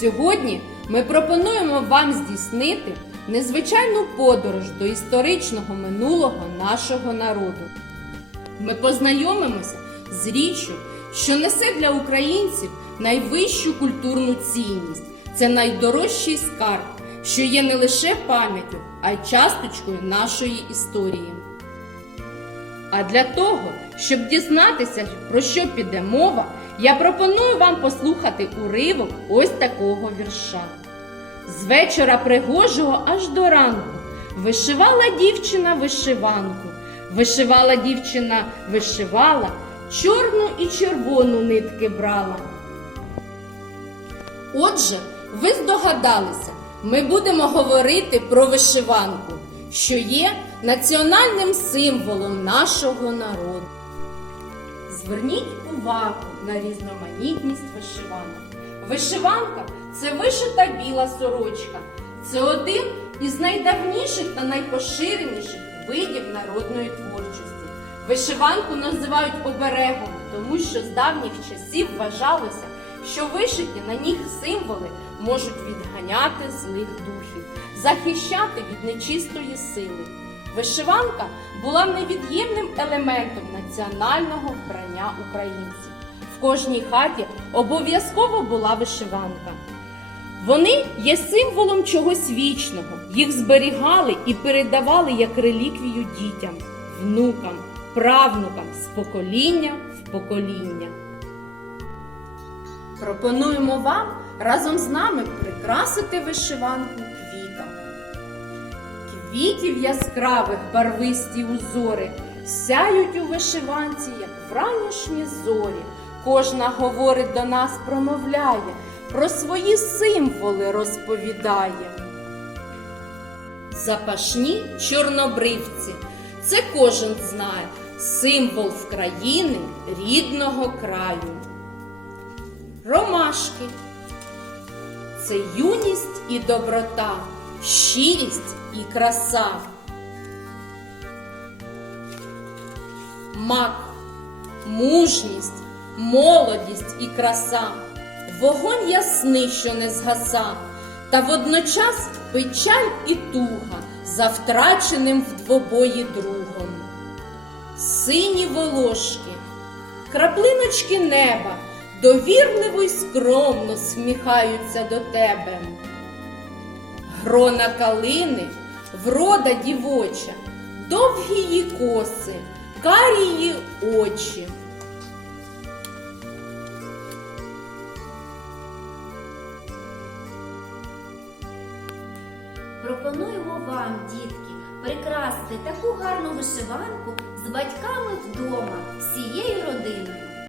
Сьогодні ми пропонуємо вам здійснити незвичайну подорож до історичного минулого нашого народу. Ми познайомимося з річчю, що несе для українців найвищу культурну цінність. Це найдорожчий скарб, що є не лише пам'яттю, а й часточкою нашої історії. А для того, щоб дізнатися, про що піде мова, я пропоную вам послухати уривок ось такого вірша. З вечора пригожого аж до ранку вишивала дівчина вишиванку. Вишивала дівчина, вишивала, чорну і червону нитки брала. Отже, ви здогадалися, ми будемо говорити про вишиванку, що є національним символом нашого народу. Зверніть увагу на різноманітність вишиванок. Вишиванка це вишита біла сорочка. Це один із найдавніших та найпоширеніших видів народної творчості. Вишиванку називають оберегом, тому що з давніх часів вважалося, що вишиті на них символи можуть відганяти злих духів, захищати від нечистої сили. Вишиванка була невід'ємним елементом національного вбрання українців. В кожній хаті обов'язково була вишиванка. Вони є символом чогось вічного. Їх зберігали і передавали як реліквію дітям, внукам, правнукам з покоління в покоління. Пропонуємо вам разом з нами прикрасити вишиванку квітами. Квітів яскравих барвисті узори сяють у вишиванці, як вранішні зорі. Кожна говорить до нас, промовляє, про свої символи розповідає. Запашні чорнобривці. Це кожен знає символ в країни рідного краю. Ромашки. Це юність і доброта, щирість і краса. Мак, мужність, молодість і краса, вогонь ясний, що не згаса, та водночас печаль і туга за втраченим в двобої другом. Сині волошки, краплиночки неба довірливо й скромно сміхаються до тебе. Грона калини, врода дівоча, довгі її коси, карі її очі. Пропонуємо вам, дітки, прикрасити таку гарну вишиванку з батьками вдома, всією родиною.